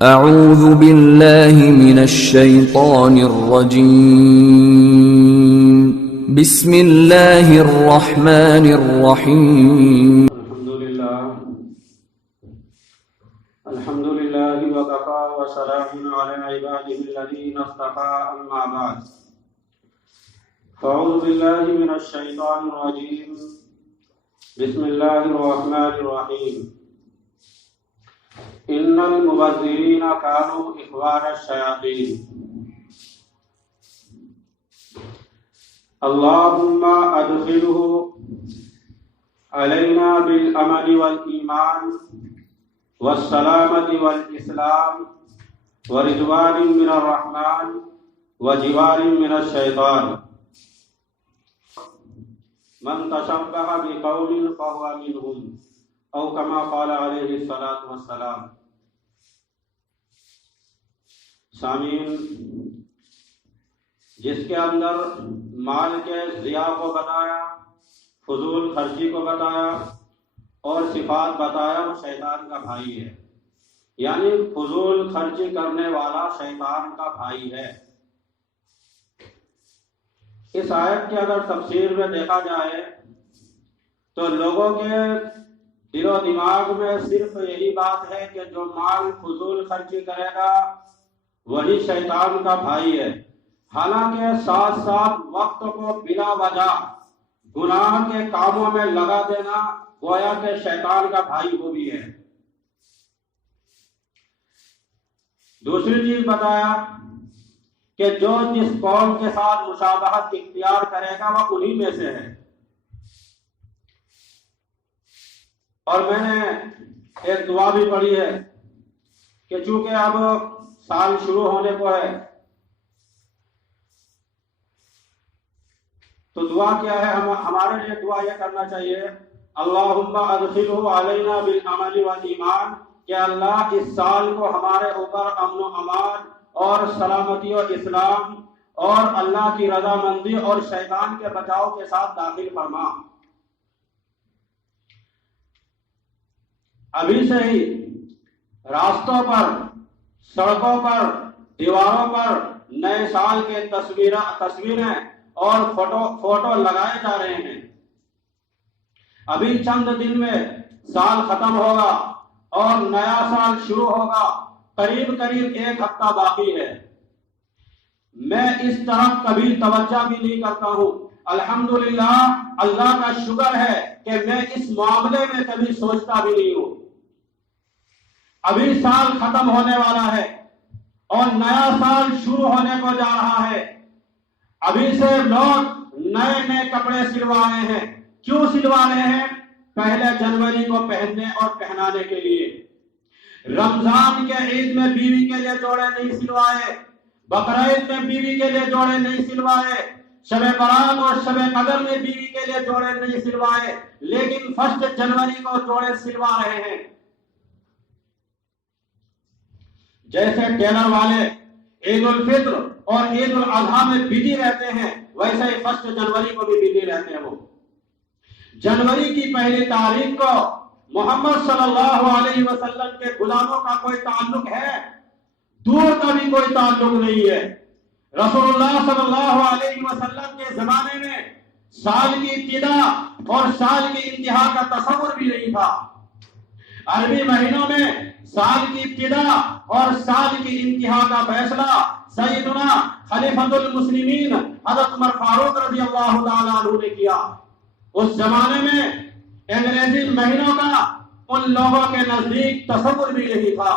اعوذ باللہ من الشیطان الرجیم بسم اللہ الرحمن الرحیم الحمدللہ وکفا وسلام علی عباده الذین اصطفى اما بعد فاعوذ باللہ من الشیطان الرجیم بسم اللہ الرحمن الرحیم ان المبذرین کانوا اخوان الشیاطین اللہم ادخلہ علینا بالامن والایمان والسلامۃ والاسلام ورضوان من الرحمن وجوار من الشیطان من تشبہ بقوم فهو منهم او کما قال علیہ الصلاۃ والسلام۔ سامعین، جس کے اندر مال کے ضیاع کو بتایا، فضول خرچی کو بتایا اور صفات بتایا، وہ شیطان کا بھائی ہے، یعنی فضول خرچی کرنے والا شیطان کا بھائی ہے۔ اس آیت کے اگر تفسیر میں دیکھا جائے تو لوگوں کے دل و دماغ میں صرف یہی بات ہے کہ جو مال فضول خرچی کرے گا وہی شیطان کا بھائی ہے، حالانکہ ساتھ ساتھ وقت کو بلا وجہ گناہ کے کاموں میں لگا دینا گویا کہ شیطان کا بھائی وہ بھی ہے۔ دوسری چیز بتایا کہ جو جس قوم کے ساتھ مشابہت اختیار کرے گا وہ انہی میں سے ہے۔ اور میں نے ایک دعا بھی پڑھی ہے کہ چونکہ اب سال شروع ہونے کو ہے تو دعا کیا ہے، ہمارے لیے دعا یہ کرنا چاہیے، اللہم ادخلہ علینا بالامن والایمان، کہ اللہ اس سال کو ہمارے اوپر امن و امان اور سلامتی و اسلام اور اللہ کی رضامندی اور شیطان کے بچاؤ کے ساتھ داخل فرما۔ ابھی سے ہی راستوں پر، سڑکوں پر، دیواروں پر نئے سال کے تصویریں اور فوٹو لگائے جا رہے ہیں۔ ابھی چند دن میں سال ختم ہوگا اور نیا سال شروع ہوگا، قریب ایک ہفتہ باقی ہے۔ میں اس طرف کبھی توجہ بھی نہیں کرتا ہوں۔ الحمدللہ، اللہ کا شکر ہے کہ میں اس معاملے میں کبھی سوچتا بھی نہیں ہوں۔ ابھی سال ختم ہونے والا ہے اور نیا سال شروع ہونے کو جا رہا ہے۔ ابھی سے لوگ نئے کپڑے سلوا رہے ہیں۔ کیوں سلوا رہے ہیں؟ پہلے جنوری کو پہننے اور پہنانے کے لیے۔ رمضان کے عید میں بیوی کے لیے جوڑے نہیں سلوائے، بقرعید میں بیوی کے لیے جوڑے نہیں سلوائے، شب برات اور شب قدر میں بیوی کے لیے جوڑے نہیں سلوائے، لیکن 1 جنوری کو جوڑے سلوا رہے ہیں۔ جیسے ٹیلر والے عید الفطر اور عید الاضحیٰ میں بزی رہتے ہیں، ویسے ہی 1 جنوری کو بھی بزی رہتے ہیں۔ وہ جنوری کی پہلی تاریخ کو محمد صلی اللہ علیہ وسلم کے غلاموں کا کوئی تعلق ہے؟ دور کا بھی کوئی تعلق نہیں ہے۔ رسول اللہ صلی اللہ علیہ وسلم کے زمانے میں سال کی ابتدا اور سال کی انتہا کا تصور بھی نہیں تھا۔ عربی مہینوں میں سال کی ابتدا اور سال کی انتہا کا فیصلہ سیدنا خلیفۃ المسلمین حضرت عمر فاروق رضی اللہ تعالیٰ عنہ نے کیا۔ اس زمانے میں انگریزی مہینوں کا ان لوگوں کے نزدیک تصور بھی نہیں تھا،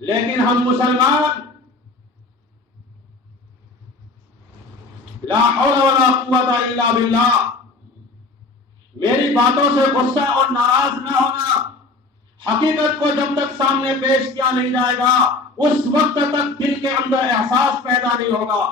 لیکن ہم مسلمان لا حول ولا قوت الا باللہ، میری باتوں سے غصہ اور ناراض نہ ہونا، حقیقت کو جب تک سامنے پیش کیا نہیں جائے گا اس وقت تک دل کے اندر احساس پیدا نہیں ہوگا۔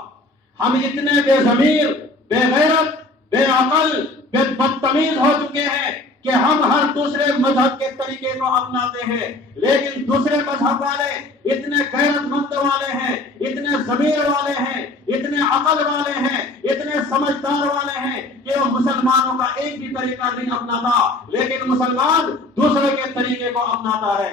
ہم اتنے بے ضمیر، بے غیرت، بے عقل، بے بدتمیز ہو چکے ہیں کہ ہم ہر دوسرے مذہب کے طریقے کو اپناتے ہیں، لیکن دوسرے مذہب والے اتنے غیرت مند والے ہیں، اتنے ضمیر والے ہیں، اتنے عقل والے ہیں، اتنے سمجھدار والے ہیں کہ وہ مسلمانوں کا ایک بھی طریقہ نہیں اپناتا، لیکن مسلمان دوسرے کے طریقے کو اپناتا ہے۔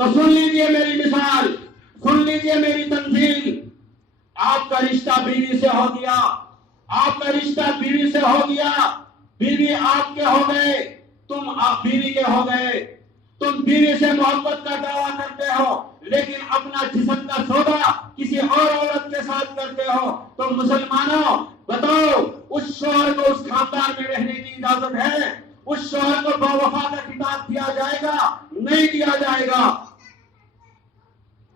تو سن لیجئے میری مثال، سن لیجئے میری تنزیل. آپ کا رشتہ بیوی سے ہو گیا، آپ کا رشتہ بیوی سے ہو گیا، بیوی آپ کے ہو گئے، تم آپ بیوی کے ہو گئے. تم بیوی سے محبت کا دعویٰ کرتے ہو لیکن اپنا جسم کا سودا کسی اور عورت کے ساتھ کرتے ہو. تو مسلمانوں بتاؤ، اس شوہر کو اس خاندان میں رہنے کی اجازت ہے؟ اس شوہر کو باوفا کا خطاب دیا جائے گا؟ نہیں دیا جائے گا.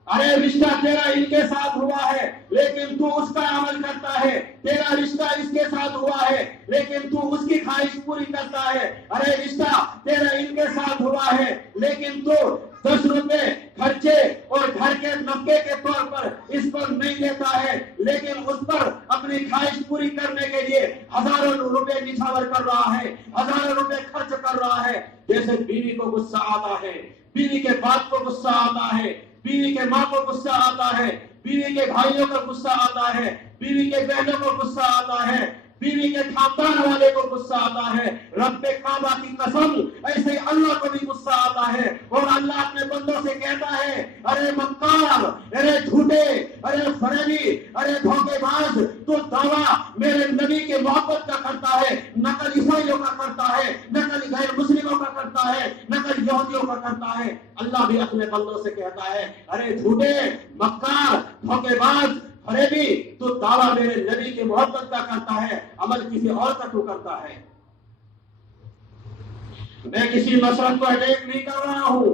ارے رشتہ تیرا ان کے ساتھ ہوا ہے لیکن تو اس کا عمل کرتا ہے، تیرا رشتہ اس کے ساتھ ہوا ہے لیکن تو اس کی خواہش پوری کرتا ہے. ارے رشتہ تیرا ان کے ساتھ ہوا ہے لیکن تو 10 روپے خرچے اور گھر کے نفقے کے طور پر اس پر نہیں دیتا ہے لیکن اس پر اپنی خواہش پوری کرنے کے لیے ہزاروں روپے نچھاور کر رہا ہے، ہزاروں روپے خرچ کر رہا ہے. جیسے بیوی کو غصہ آتا ہے، بیوی کے باپ کو غصہ آتا ہے، بیوی کے ماں کو غصہ آتا ہے، بیوی کے بھائیوں کو غصہ آتا ہے، بیوی کے بہنوں کو غصہ آتا ہے، بیوی کے خاندان والے کو غصہ آتا ہے. رب کعبہ کی قسم ایسے اللہ کو بھی غصہ آتا ہے اور اللہ اپنے بندوں سے کہتا ہے ارے مکار، ارے جھوٹے، ارے فریبی، ارے دھوکے باز، تو دعویٰ میرے نبی کے محبت کا کرتا ہے، نقل عیسائیوں کا کرتا ہے، نقل غیر مسلموں کا کرتا ہے، نقل یہودیوں کا کرتا ہے. اللہ بھی اپنے بندوں سے کہتا ہے ارے جھوٹے، مکار، دھوکے باز، فریبی، تو دعویٰ میرے نبی کی محبت کا کرتا ہے، عمل کسی اور کا تو کرتا ہے. میں کسی مسلک کو اٹیک نہیں کر رہا ہوں،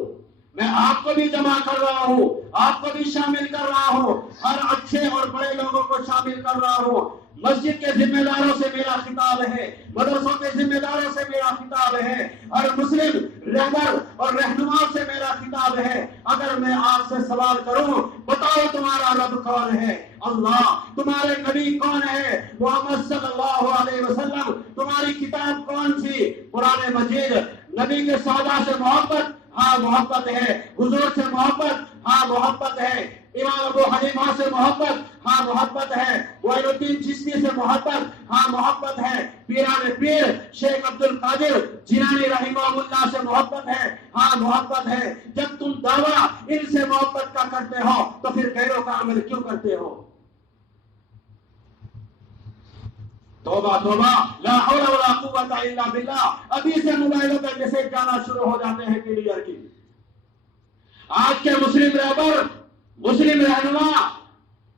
میں آپ کو بھی جمع کر رہا ہوں، آپ کو بھی شامل کر رہا ہوں، ہر اچھے اور بڑے لوگوں کو شامل کر رہا ہوں. مسجد کے ذمہ داروں سے میرا خطاب ہے، مدرسوں کے ذمہ داروں سے میرا خطاب ہے، اور مسلم رہبر اور رہنماؤں سے میرا خطاب ہے. اگر میں آپ سے سوال کروں بتاؤ تمہارا رب کون ہے؟ اللہ. تمہارے نبی کون ہے؟ محمد صلی اللہ علیہ وسلم. تمہاری کتاب کون سی؟ قرآن مجید. نبی کے صحابہ سے محبت؟ ہاں محبت ہے. حضور سے محبت؟ ہاں محبت ہے. امام ابو حنیفہ سے محبت؟ ہاں محبت ہے. معین الدین چشتی سے محبت؟ ہاں محبت ہے. پیران پیر شیخ عبد القادر جیلانی رحمہ اللہ سے محبت ہے؟ ہاں محبت ہے. جب تم دعویٰ ان سے محبت کا کرتے ہو تو پھر غیروں کا عمل کیوں کرتے ہو؟ توبہ توبہ، لا حول ولا قوت الا باللہ. ابھی سے موبائلوں پہ میسج جانا شروع ہو جاتے ہیں کلیئر کی. آج کے مسلم رہبر، مسلم رہنما،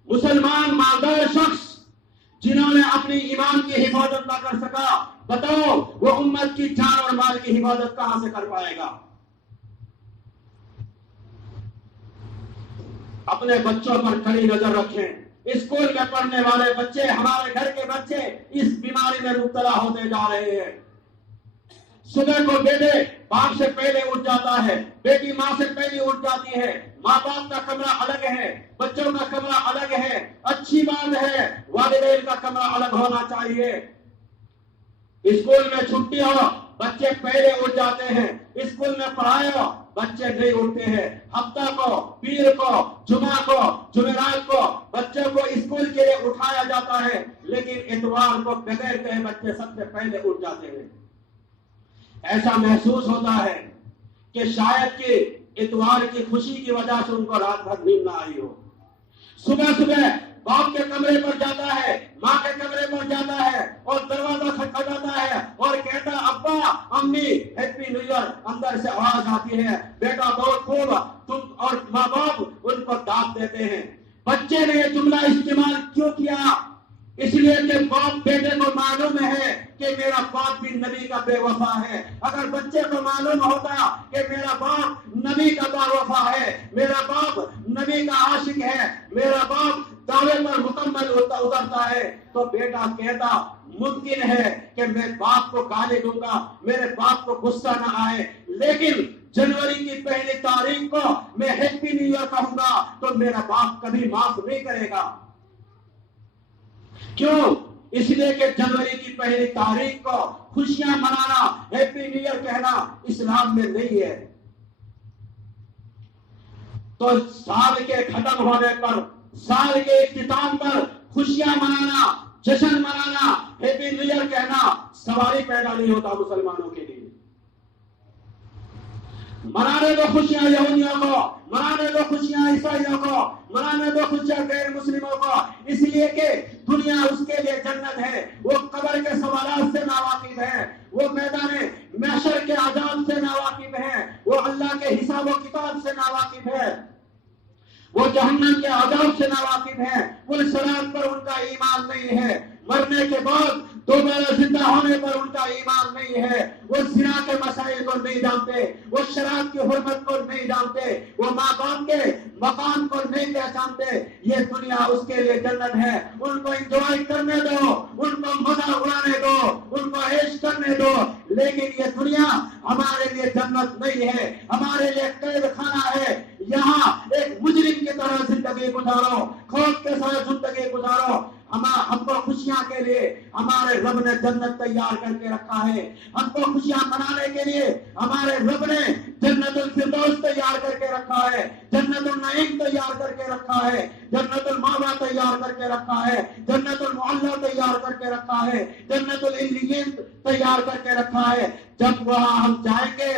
مسلمان مالدار شخص جنہوں نے اپنی ایمان کی حفاظت نہ کر سکا، بتاؤ وہ امت کی جان اور مال کی حفاظت کہاں سے کر پائے گا؟ اپنے بچوں پر کڑی نظر رکھیں. اسکول میں پڑھنے والے بچے، ہمارے گھر کے بچے اس بیماری میں مبتلا ہوتے جا رہے ہیں. صبح کو بیٹے باپ سے پہلے اٹھ جاتا ہے، بیٹی ماں سے پہلے اٹھ جاتی ہے. ماں باپ کا کمرہ الگ ہے، بچوں کا کمرہ الگ ہے. اچھی بات ہے، والدین کا کمرہ الگ ہونا چاہیے. اسکول میں چھٹی ہو بچے پہلے اٹھ جاتے ہیں، اسکول میں پڑھائی ہو بچے نہیں اٹھتے ہیں. ہفتہ کو، پیر کو، جمعہ کو، جمعرات کو بچوں کو اسکول کے لیے اٹھایا جاتا ہے لیکن اتوار کو بغیر کہے بچے سب سے پہلے اٹھ جاتے ہیں. ایسا محسوس ہوتا ہے کہ شاید کہ اتوار کی خوشی کی وجہ سے ان کو رات بھر نیند نہ آئی ہو. صبح صبح باپ کے کمرے پر جاتا ہے، ماں کے کمرے پر جاتا ہے اور دروازہ کھٹکھٹاتا ہے اور کہتا ہے ابا، امی، ہیپی نیو ایئر. اندر سے آواز آتی ہے بیٹا بہت خوب. تم اور ماں باپ ان کو داد دیتے ہیں. بچے نے یہ جملہ استعمال کیوں کیا؟ اس لیے کہ باپ بیٹے کو معلوم ہے کہ میرا باپ بھی نبی کا بے وفا ہے. اگر بچے کو معلوم ہوتا کہ میرا باپ نبی کا با وفا ہے، میرا باپ نبی کا عاشق ہے، میرا باپ دعوے پر مکمل اترتا ہے، تو بیٹا کہتا ممکن ہے کہ میں باپ کو گالی دوں گا، میرے باپ کو غصہ نہ آئے، لیکن جنوری کی پہلی تاریخ کو میں ہیپی نیو ایئر کہوں گا تو میرا باپ کبھی معاف نہیں کرے گا. کیوں؟ اس لیے کہ جنوری کی پہلی تاریخ کو خوشیاں منانا، ہیپی نیو ایئر کہنا اسلام میں نہیں ہے. تو سال کے ختم ہونے پر، سال کے اختتام پر خوشیاں منانا، جشن منانا، ہیپی نیو ایئر کہنا سواری پیدا نہیں ہوتا مسلمانوں کے لیے. منانے دو خوشیاں یہودیوں کو، منانے دو خوشیاں عیسائیوں کو، منانے دو خوشیاں غیر مسلموں کو، اس لیے کہ دنیا اس کے لیے جنت ہے۔ وہ قبر کے سوالات سے ناواقف ہے، وہ میدان محشر کے عذاب سے ناواقف ہے، وہ اللہ کے حساب و کتاب سے ناواقف ہے، وہ جہنم کے عذاب سے ناواقف ہے، وہ صراط پر ان کا ایمان نہیں ہے، مرنے کے بعد دوبارہ زندہ ہونے پر ان کا ایمان نہیں ہے، وہ زنا کے مسائل کو نہیں جانتے، وہ شراب کی حرمت کو نہیں جانتے، وہ ماں باپ کے مقام کو نہیں پہچانتے۔ یہ دنیا اس کے لیے جنت ہے، ان کو انجوائے کرنے دو، ان کو مزہ اڑانے دو، ان کو عیش کرنے دو، لیکن یہ دنیا ہمارے لیے جنت نہیں ہے، ہمارے لیے قید خانہ ہے۔ یہاں ایک مجرم کی طرح زندگی گزارو، خوف کے ساتھ زندگی گزارو۔ ہم کو خوشیاں کے لیے ہمارے رب نے جنت تیار کر کے رکھا ہے، ہم کو خوشیاں منانے کے لیے ہمارے رب نے جنت الفردوس تیار کر کے رکھا ہے، جنت النعیم تیار کر کے رکھا ہے، جنت المأویٰ تیار کر کے رکھا ہے، جنت المعلیٰ تیار کر کے رکھا ہے، جنت العلیین تیار کر کے رکھا ہے۔ جب وہاں ہم جائیں گے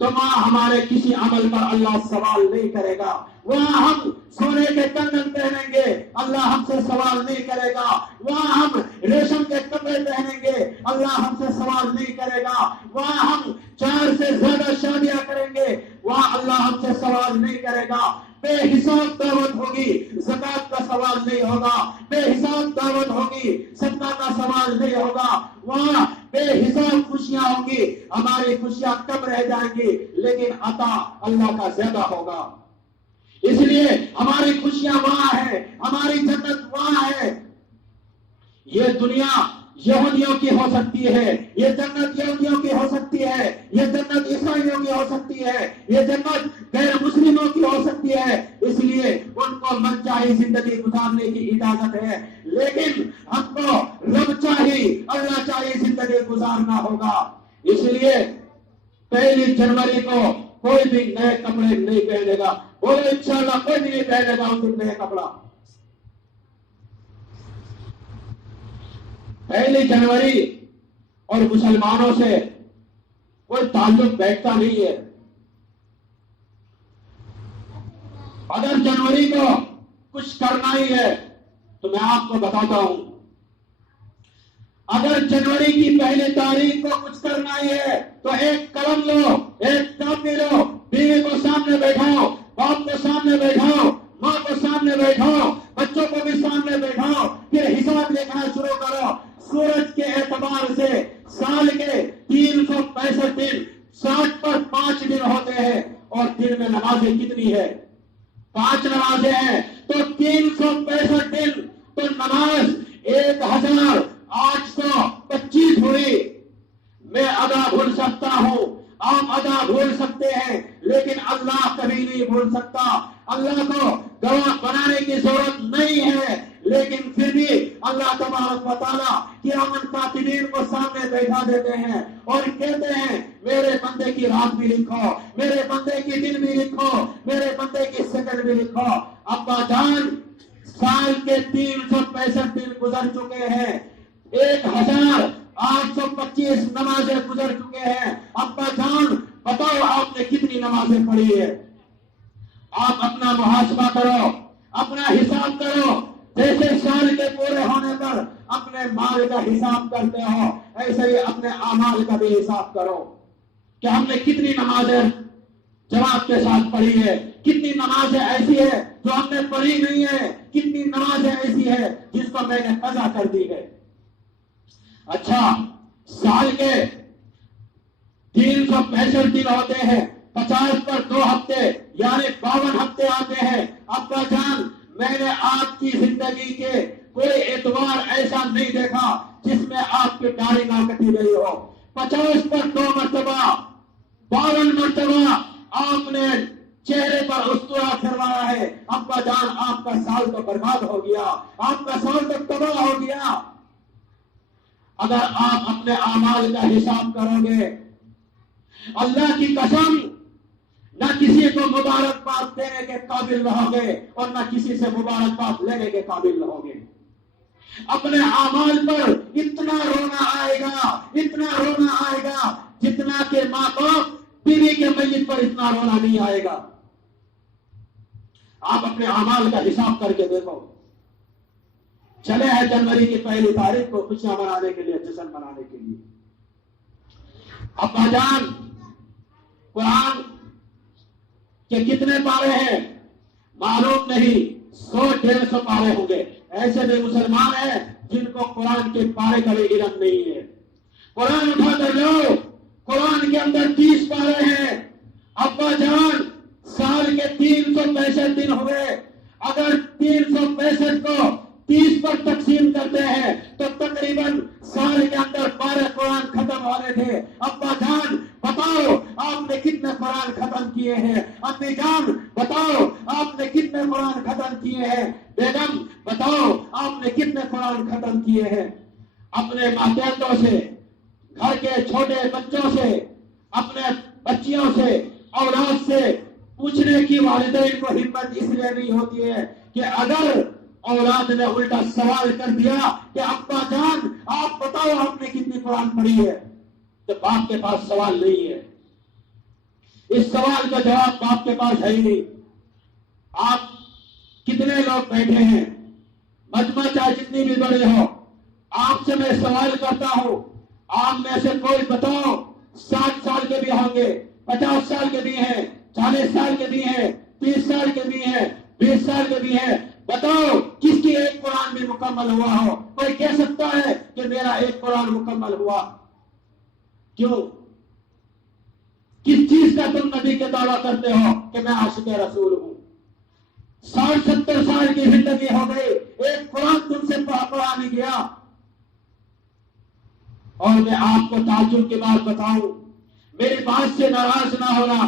تو وہاں ہمارے کسی عمل پر اللہ سوال نہیں کرے گا، وہاں ہم سونے کے کنگن پہنیں گے، اللہ ہم سے سوال نہیں کرے گا، وہاں ہم ریشم کے کپڑے پہنیں گے، اللہ ہم سے سوال نہیں کرے گا، وہاں ہم 4 سے زیادہ شادیاں کریں گے، وہاں اللہ ہم سے سوال نہیں کرے گا۔ بے حساب دعوت ہوگی، زکات کا سوال نہیں ہوگا، بے حساب دعوت ہوگی، صدقہ کا سوال نہیں ہوگا، وہاں بے حساب خوشیاں ہوں گی، ہماری خوشیاں کم رہ جائیں گی لیکن عطا اللہ کا زیادہ ہوگا۔ اس لیے ہماری خوشیاں وہاں ہے، ہماری جنت وہاں ہے۔ یہ دنیا یہودیوں کی ہو سکتی ہے، یہ جنت یہودیوں کی ہو سکتی ہے، یہ جنت عیسائیوں کی ہو سکتی ہے، یہ جنت غیر مسلموں کی ہو سکتی ہے، اس لیے ان کو من چاہی زندگی گزارنے کی اجازت ہے، لیکن ہم کو رب چاہی اللہ چاہی زندگی گزارنا ہوگا۔ اس لیے 1 جنوری کو کوئی بھی نئے کپڑے نہیں پہنے گا، بولے انشاءاللہ کوئی نہیں پہنے گا ان نئے کپڑا۔ 1 جنوری اور مسلمانوں سے کوئی تعلق بیٹھتا نہیں ہے۔ اگر جنوری کو کچھ کرنا ہی ہے تو میں آپ کو بتاتا ہوں، اگر جنوری کی 1 تاریخ کو کچھ کرنا ہی ہے تو ایک قلم لو، ایک کاپی لو، بیوی کو سامنے بیٹھاؤ، باپ کو سامنے بیٹھاؤ، ماں کو سامنے بیٹھاؤ، بچوں کو بھی سامنے بیٹھاؤ، پھر حساب لکھنا شروع کرو۔ سورج کے اعتبار سے سال کے 365 دن، 60 پر 5 دن ہوتے ہیں، اور دن میں نمازیں کتنی ہے؟ 5 نمازیں ہیں، تو 365 دن تو نماز 1825 ہوئی۔ میں ادا بھول سکتا ہوں، آپ ادا بھول سکتے ہیں، لیکن اللہ کبھی نہیں بھول سکتا۔ اللہ کو گواہ بنانے کی ضرورت نہیں ہے، لیکن پھر بھی اللہ تبارک و تعالیٰ کرامن کاتبین کو سامنے بیٹھا دیتے ہیں اور کہتے ہیں میرے بندے کی رات بھی لکھو، میرے بندے کی دن بھی لکھو، میرے بندے کی سیکنڈ بھی لکھو۔ ابا جان، سال کے 365 دن گزر چکے ہیں، 1825 نمازیں گزر چکے ہیں۔ ابا جان بتاؤ آپ نے کتنی نمازیں پڑھی ہے؟ آپ اپنا محاسبہ کرو، اپنا حساب کرو، جیسے سال کے پورے ہونے پر اپنے مال کا حساب کرتے ہو، ایسے ہی اپنے اعمال کا بھی حساب کرو کہ ہم نے کتنی نمازیں جواب کے ساتھ پڑھی ہے، کتنی نمازیں ایسی ہے جو ہم نے پڑھی نہیں ہے، کتنی نمازیں ایسی ہے جس کو میں نے قضا کر دی ہے۔ اچھا، سال کے 365 دن ہوتے ہیں، 50 پر 2 ہفتے یعنی 52 ہفتے آتے ہیں۔ ابا جان، میں نے آپ کی زندگی کے کوئی اتوار ایسا نہیں دیکھا جس میں آپ کی داڑھی نہ کٹی گئی ہو۔ 50 پر 2 مرتبہ، 52 مرتبہ آپ نے چہرے پر استورا پھروایا ہے۔ ابا جان، آپ کا سال تو برباد ہو گیا، آپ کا سال تو تباہ ہو گیا۔ اگر آپ اپنے اعمال کا حساب کرو گے، اللہ کی قسم، نہ کسی کو مبارکباد دینے کے قابل رہو گے اور نہ کسی سے مبارکباد لینے کے قابل رہو گے۔ اپنے اعمال پر اتنا رونا آئے گا، اتنا رونا آئے گا جتنا کہ ماں باپ بیوی کے میت پر اتنا رونا نہیں آئے گا۔ آپ اپنے اعمال کا حساب کر کے دیکھو۔ چلے ہیں جنوری کی 1 تاریخ کو خوشیاں منانے کے لیے، جشن منانے کے لیے، ابا جان قرآن کے کتنے پارے ہیں معلوم نہیں، 100-150 پارے ہوں گے۔ ایسے بھی مسلمان ہیں جن کو قرآن کے پارے کا بھی علم نہیں ہے۔ قرآن اٹھا کر لو، قرآن کے اندر 30 پارے ہیں۔ ابا جان سال کے 365 دن ہوئے، اگر 365 کو 30 پر تقسیم کرتے ہیں تو تقریباً سال کے اندر 12 قرآن ختم ہونے تھے۔ ابا جان بتاؤ آپ نے کتنے قرآن ختم کیے ہیں؟ امی جان بتاؤ آپ نے کتنے قرآن ختم کیے ہیں؟ بیگم بتاؤ آپ نے کتنے قرآن ختم کیے ہیں؟ اپنے ماتحتوں سے، گھر کے چھوٹے بچوں سے، اپنے بچیوں سے، اولاد سے پوچھنے کی والدین کو ہمت اس لیے نہیں ہوتی ہے کہ اگر اولاد نے الٹا سوال کر دیا کہ ابا جان آپ بتاؤ آپ نے کتنی قرآن پڑھی ہے، تو باپ کے پاس سوال نہیں ہے۔ اس سوال کا جواب باپ کے پاس ہے ہی نہیں۔ آپ کتنے لوگ بیٹھے ہیں، مجمع چاہے جتنی بھی بڑی ہو، آپ سے میں سوال کرتا ہوں، آپ میں سے کوئی بتاؤ 60 سال کے بھی ہوں گے، 50 سال کے بھی ہیں، 40 سال کے بھی ہیں، 30 سال کے بھی ہیں، 20 سال کے بھی ہیں، بتاؤ کس کی ایک قرآن بھی مکمل ہوا ہو؟ کوئی کہہ سکتا ہے کہ میرا ایک قرآن مکمل ہوا؟ کیوں؟ کس چیز کا تم نبی کے دعویٰ کرتے ہو کہ میں عاشق رسول ہوں؟ 60-70 سال کی زندگی ہو گئی، ایک قرآن تم سے پڑھا نہیں گیا۔ اور میں آپ کو تعجب کی بات بتاؤں، میری بات سے ناراض نہ ہونا،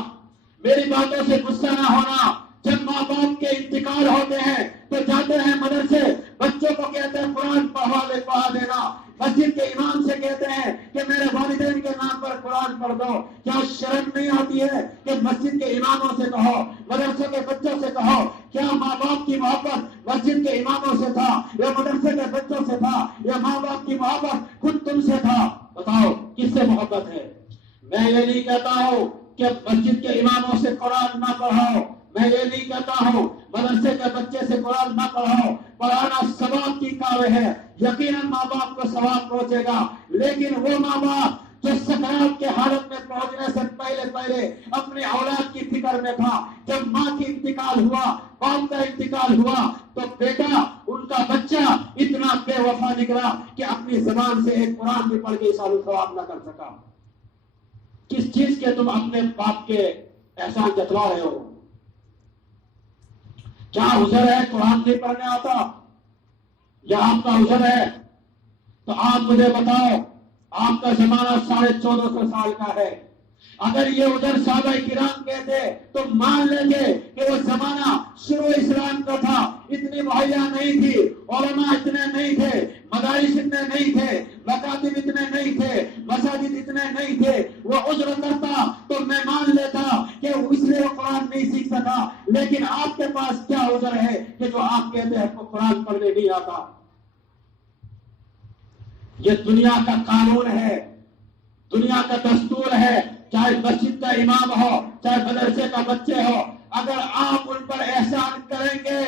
میری باتوں سے غصہ نہ ہونا۔ جب ماں باپ کے انتقال ہوتے ہیں تو جاتے ہیں مدرسے، بچوں کو کہتے ہیں قرآن پڑھا دینا، مسجد کے امام سے کہتے ہیں کہ میرے والدین کے نام پر قرآن پڑھ دو۔ کیا شرم نہیں آتی ہے کہ مسجد کے اماموں سے کہو، مدرسے کے بچوں سے کہو؟ کیا ماں باپ کی محبت مسجد کے اماموں سے تھا یا مدرسے کے بچوں سے تھا، یا ماں باپ کی محبت خود تم سے تھا؟ بتاؤ کس سے محبت ہے؟ میں یہ نہیں کہتا ہوں کہ مسجد کے اماموں سے قرآن نہ پڑھاؤ، میں یہ نہیں کہتا ہوں مدرسے کے بچے سے قرآن نہ پڑھاؤ، پڑھانا ثواب کی کار ہے، یقیناً ماں باپ کو ثواب پہنچے گا، لیکن وہ ماں باپ جو سکرات کے حالت میں پہنچنے سے پہلے اپنی اولاد کی فکر میں تھا، جب ماں کی انتقال ہوا، باپ کا انتقال ہوا، تو بیٹا ان کا بچہ اتنا بے وفا نکلا کہ اپنی زبان سے ایک قرآن بھی پڑھ کے سالوں ثواب نہ کر سکا۔ کس چیز کے تم اپنے باپ کے احسان جتوا رہے ہو؟ کیا عذر ہے قرآن نہیں پڑھنے آتا؟ یا آپ کا عذر ہے؟ تو آپ مجھے بتاؤ، آپ کا زمانہ 1450 سال کا ہے، اگر یہ عذر صحابہ کرام کہتے تو مان لیں گے کہ وہ زمانہ شروع اسلام کا تھا، اتنی مہیا نہیں تھی، علماء اتنے نہیں تھے، مدارس اتنے نہیں تھے، مکاتب اتنے نہیں تھے، مساجد اتنے نہیں تھے، وہ عذر کرتا تو میں مان لیتا کہ اس لیے وہ قرآن نہیں سیکھ سکا، لیکن آپ کے پاس کیا عذر ہے کہ جو آپ کہتے ہیں کو قرآن پڑھنے نہیں آتا؟ یہ دنیا کا قانون ہے، دنیا کا دستور ہے، چاہے مسجد کا امام ہو، چاہے مدرسے کا بچے ہو، اگر آپ ان پر احسان کریں گے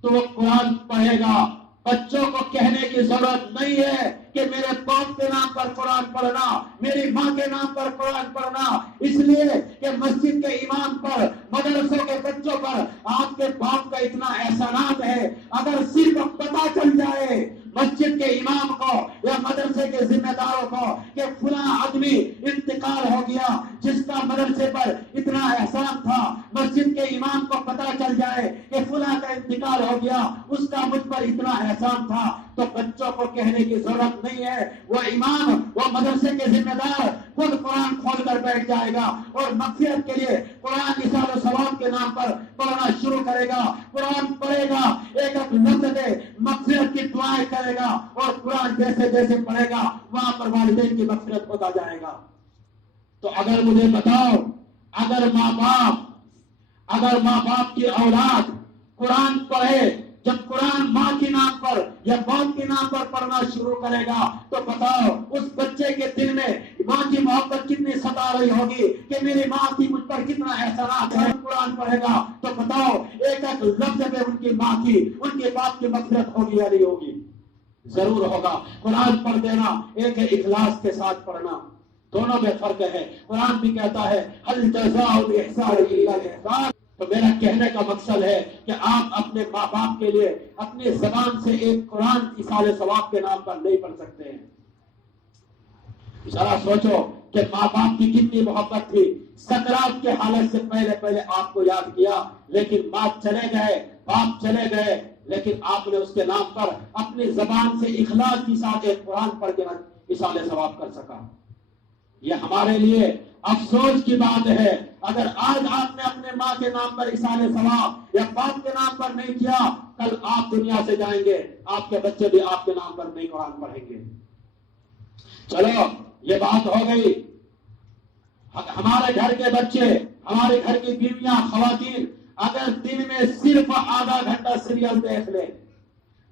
تو وہ قرآن پڑھے گا۔ بچوں کو کہنے کی ضرورت نہیں ہے کہ میرے باپ کے نام پر قرآن پڑھنا، میری ماں کے نام پر قرآن پڑھنا، اس لیے کہ مسجد کے امام پر، مدرسوں کے بچوں پر آپ کے باپ کا اتنا احسانات ہے۔ اگر صرف پتہ چل جائے مسجد کے امام کو یا مدرسے کے ذمہ داروں کو کہ فلاں آدمی انتقال ہو گیا جس کا مدرسے پر اتنا احسان تھا، مسجد کے امام کو پتہ چل جائے کہ فلاں کا انتقال ہو گیا اس کا مجھ پر اتنا احسان تھا، تو بچوں کو کہنے کی ضرورت نہیں ہے، وہ امام، وہ مدرسے کے ذمہ دار خود قرآن کھول کر بیٹھ جائے گا اور مغفرت کے لیے قرآن اصال و ثواب کے نام پر پڑھنا شروع کرے گا، قرآن پڑھے گا، ایک لفظ مغفرت کی دعائیں کرے گا، اور قرآن جیسے جیسے پڑھے گا وہاں پر والدین کی مغفرت ہوتا جائے گا۔ تو اگر مجھے بتاؤ، اگر ماں باپ کی اولاد قرآن پڑھے جب قرآن ماں کے نام پر یا باپ کے نام پر پڑھنا شروع کرے گا تو بتاؤ اس بچے کے دل میں ماں کی محبت کتنی ستا رہی ہوگی کہ میری ماں کی مجھ پر کتنا احسانات ہے. قرآن پڑھے گا تو بتاؤ ایک ایک لفظ پہ ان کی ماں کی ان کے باپ کی مغفرت ہوگی یا نہیں ہوگی؟ ضرور ہوگا. قرآن پڑھ دینا ایک ہے اخلاص کے ساتھ پڑھنا، دونوں میں فرق ہے. قرآن بھی کہتا ہے هل جزاء الاحسان الا الاحسان. تو میرا کہنے کا مقصد ہے کہ آپ اپنے ماں باپ کے لیے اپنی زبان سے ایک قرآن ایصال ثواب کے نام پر نہیں پڑھ سکتے ہیں. ذرا سوچو کہ ماں باپ کی کتنی محبت تھی. سکرات کے حالت سے پہلے آپ کو یاد کیا، لیکن ماں چلے گئے، باپ چلے گئے، لیکن آپ نے اس کے نام پر اپنی زبان سے اخلاص کے ساتھ ایک قرآن پڑھ کے ایصال ثواب کر سکا. یہ ہمارے لیے افسوس کی بات ہے اگر آج آپ نے اپنے ماں کے نام پر ایصال ثواب یا باپ کے نام پر نہیں کیا، کل آپ دنیا سے جائیں گے، آپ کے بچے بھی آپ کے نام پر نہیں قرآن پڑھیں گے. چلو یہ بات ہو گئی. ہمارے گھر کے بچے، ہمارے گھر کی بیویاں، خواتین اگر دن میں صرف آدھا گھنٹہ سیریل دیکھ لے،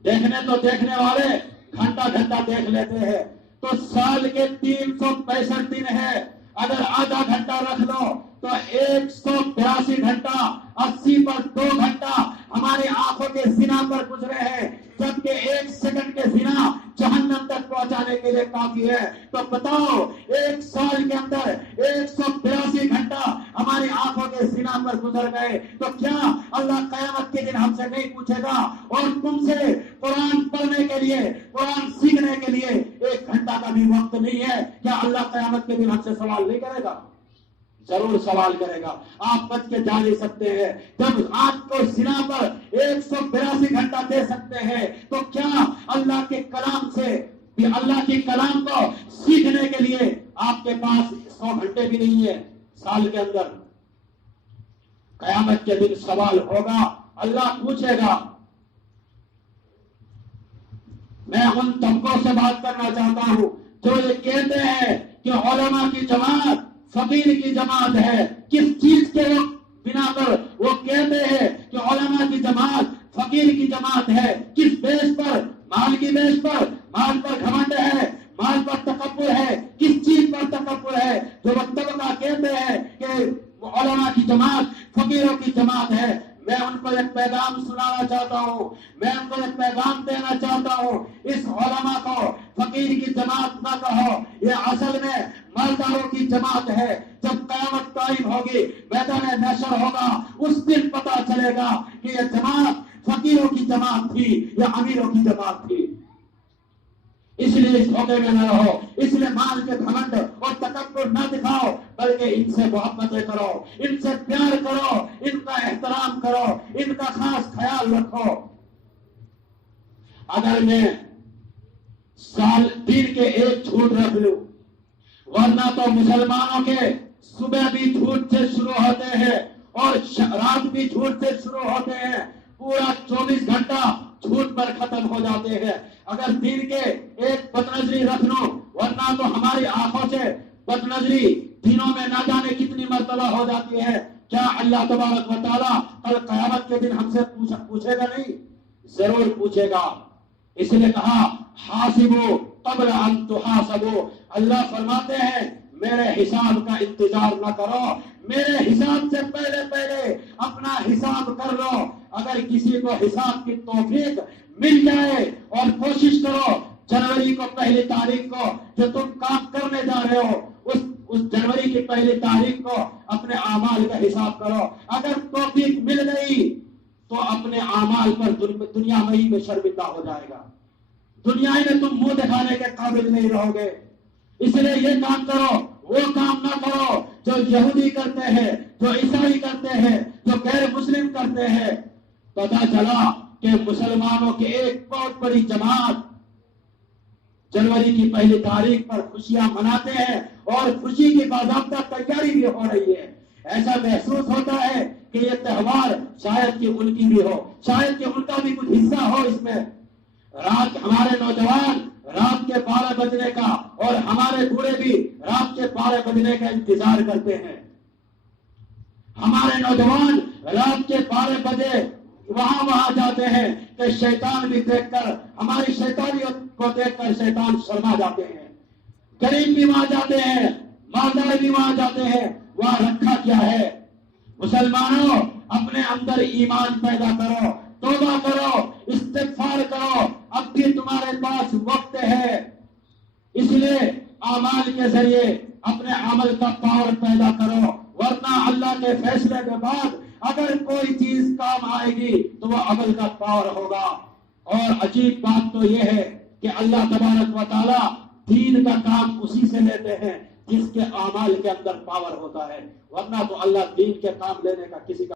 دیکھنے تو دیکھنے والے گھنٹہ دیکھ لیتے ہیں، تو سال کے 365 دن ہے، اگر آدھا گھنٹہ رکھ لو تو 182 گھنٹہ، 80 پر 2 گھنٹہ ہماری آنکھوں کے زنا پر گزرے ہیں، جبکہ 1 سیکنڈ کے زنا جہنم تک پہنچانے کے لیے کافی ہے. تو بتاؤ ایک سال کے اندر 182 گھنٹہ ہماری آنکھوں کے زنا پر گزر گئے، تو کیا اللہ قیامت کے دن ہم سے نہیں پوچھے گا اور تم سے قرآن پڑھنے کے لیے، قرآن سیکھنے کے لیے 1 گھنٹہ کا بھی وقت نہیں ہے؟ کیا اللہ قیامت کے دن ہم سے سوال نہیں کرے گا؟ ضرور سوال کرے گا. آپ بچ کے جا نہیں سکتے ہیں. جب آپ کو زنا پر 182 گھنٹہ دے سکتے ہیں تو کیا اللہ کے کلام سے، اللہ کے کلام کو سیکھنے کے لیے آپ کے پاس 100 گھنٹے بھی نہیں ہے سال کے اندر؟ قیامت کے دن سوال ہوگا، اللہ پوچھے گا. میں ان طبقوں سے بات کرنا چاہتا ہوں جو یہ کہتے ہیں کہ علماء کی جماعت فقیر کی جماعت ہے. کس چیز کے بنا پر وہ کہتے ہیں کہ علماء کی جماعت فقیر کی جماعت ہے؟ کس بیس پر؟ مال کی بیس پر؟ مال پر گھمنڈ ہے، مال پر تکبر ہے؟ کس چیز پر تکبر ہے جو وہ طبقہ کہتے ہیں کہ علماء کی جماعت فقیروں کی جماعت ہے؟ میں ان کو ایک پیغام سنانا چاہتا ہوں، میں ان کو ایک پیغام دینا چاہتا ہوں. اس علماء کو فقیر کی جماعت نہ کہو، یہ اصل میں مالداروں کی جماعت ہے. جب قیامت قائم ہوگی، میدان محشر ہوگا، اس دن پتا چلے گا کہ یہ جماعت فقیروں کی جماعت تھی یا امیروں کی جماعت تھی. اس لیے اس دھوکے میں نہ رہو، اس لیے مال کے گھمنڈ اور تکبر نہ دکھاؤ، بلکہ ان سے محبتیں کرو، ان سے پیار کرو، ان کا احترام کرو، ان کا خاص خیال رکھو. اگر میں سال دن کے ایک جھوٹ رکھ لوں، ورنہ تو مسلمانوں کے صبح بھی جھوٹ سے شروع ہوتے ہیں اور رات بھی جھوٹ سے شروع ہوتے ہیں، پورا 24 گھنٹہ جھوٹ پر ختم ہو جاتے ہیں. اگر دن کے ایک بدنظری رکھ لوں، ورنہ تو ہماری آنکھوں سے بدنظری دنوں میں نہ جانے کتنی مرتبہ ہو جاتی ہے. کیا اللہ تبارک و تعالیٰ کل قیامت کے دن ہم سے پوچھے گا نہیں؟ ضرور پوچھے گا. اس لیے کہا حاسبو قبل ان تحاسبو. اللہ فرماتے ہیں میرے حساب کا انتظار نہ کرو، میرے حساب سے پہلے اپنا حساب کر لو. اگر کسی کو حساب کی توفیق مل جائے اور کوشش کرو جنوری کو 1 تاریخ کو جو تم کام کرنے جا رہے ہو، اس جنوری کی 1 تاریخ کو اپنے اعمال کا حساب کرو. اگر توفیق مل گئی تو اپنے اعمال پر دنیا میں شرمندہ ہو جائے گا، دنیا میں تم منہ دکھانے کے قابل نہیں رہو گے. اس لیے یہ کام کرو، وہ کام نہ کرو جو یہودی کرتے ہیں، جو عیسائی کرتے ہیں، جو غیر مسلم کرتے ہیں. پتہ چلا کہ مسلمانوں کی ایک بہت بڑی جماعت جنوری کی 1 تاریخ پر خوشیاں مناتے ہیں اور خوشی کی باضابطہ تیاری بھی ہو رہی ہے. ایسا محسوس ہوتا ہے کہ یہ تہوار شاید کہ ان کی بھی ہو، شاید کہ ان کا بھی کچھ حصہ ہو اس میں. رات ہمارے نوجوان رات کے 12 بجنے کا اور ہمارے بوڑھے بھی رات کے 12 بجنے کا انتظار کرتے ہیں. ہمارے نوجوان رات کے 12 بجے وہاں جاتے ہیں کہ شیطان بھی دیکھ کر ہماری شیطانیت کو دیکھ کر شیطان شرما جاتے ہیں. غریب بھی وہاں جاتے ہیں, مالدار بھی وہاں جاتے ہیں. وہاں رکھا کیا ہے؟ مسلمانوں, اپنے اندر ایمان پیدا کرو, توبہ کرو, استغفار کرو. اب بھی تمہارے پاس وقت ہے, اس لیے اعمال کے ذریعے اپنے عمل کا پاور پیدا کرو, ورنہ اللہ کے فیصلے کے بعد اگر کوئی چیز کام آئے گی تو وہ عمل کا پاور ہوگا. اور عجیب بات تو یہ ہے کہ اللہ تبارک و تعالی دین کا کام اسی سے لیتے ہیں جس کے اعمال کے اندر پاور ہوتا ہے, ورنہ تو اللہ دین کے کام لینے کا کسی کا